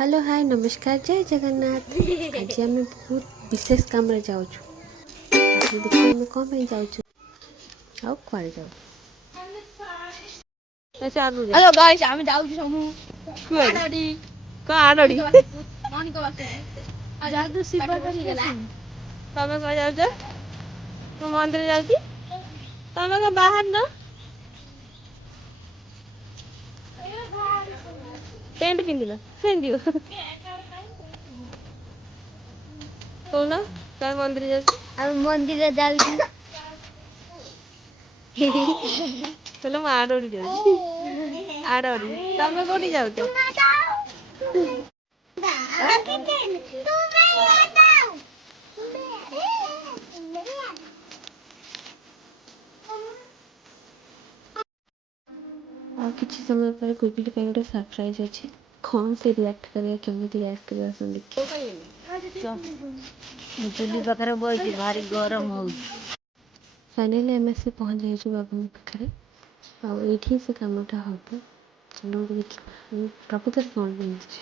Hello hi नमस्कार जय जगन्नाथ। आज आम बहुत विशेष काम रे जाऊँ देखिए आम कौन पे जाऊँ आउ कुआड़े जाऊ हेलो गाइस हामी जाउँछु समु आडडी को आडडी मनिको बासे जादु शिव गेला तमे कहाँ जाऊँ म मंदिर जाऊँ तमे का बाहर न पेंट पिंधिल पिंधियो कौन तमे मंदिर जाऊँ हामी मन्दिर जाउँछु चलो म आडोडी जाऊँ आडोडी तमे कोठी जाऊँ और किसी समय पर गुगली का गोटे सरप्राइज अच्छे कौन से रिएक्ट करेगा केମିତି रिएक्ट करेगा सुन देखिए चुली पाखरे बइछि भारी गरम हो फाइनली एम एस पहुँच जाइए बाबा पाखे आठी से कमटा हम चलो प्रकृत कौन मिलती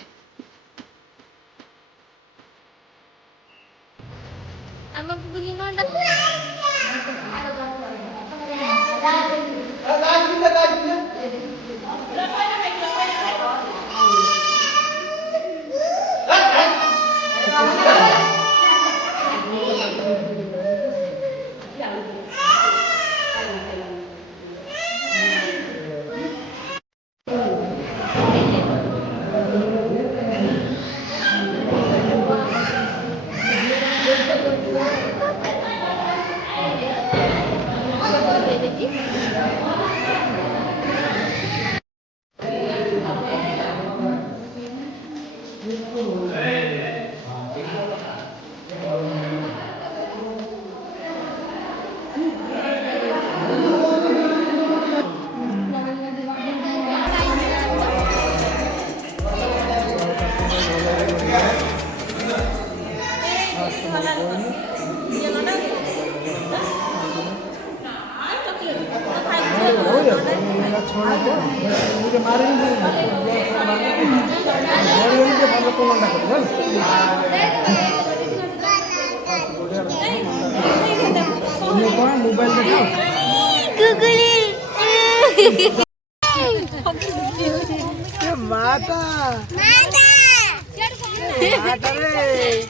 माता माता रे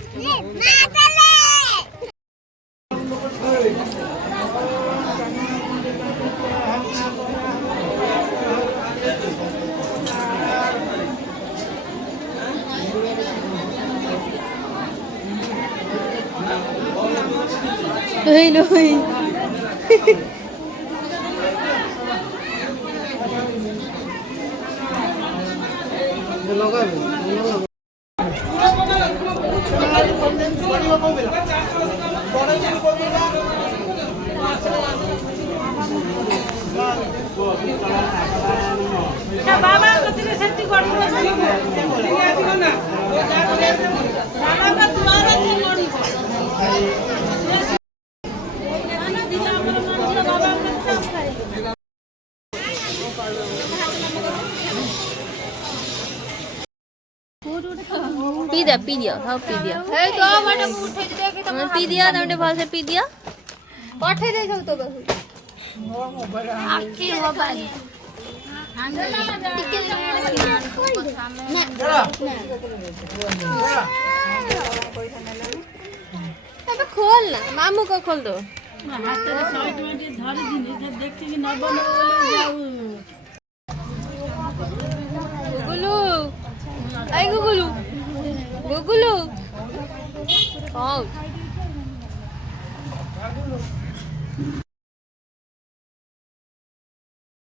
हेलो बाबा कतिले सेति गर्नु न बाबा का तुम्हारा से मोड़ी पी दिया हाँ पी दिया हे तो माने उठे देखि त पी दिया तुमने भल से पी दिया पठे दे सब तो बस आखी हो बानी तब खोल ना मामू को खोल दो हाथ रे साइड में धरी दिनी जब देखती कि न बनवले जाऊ गुगुलू आई गुगुलू गुगुलू हाँ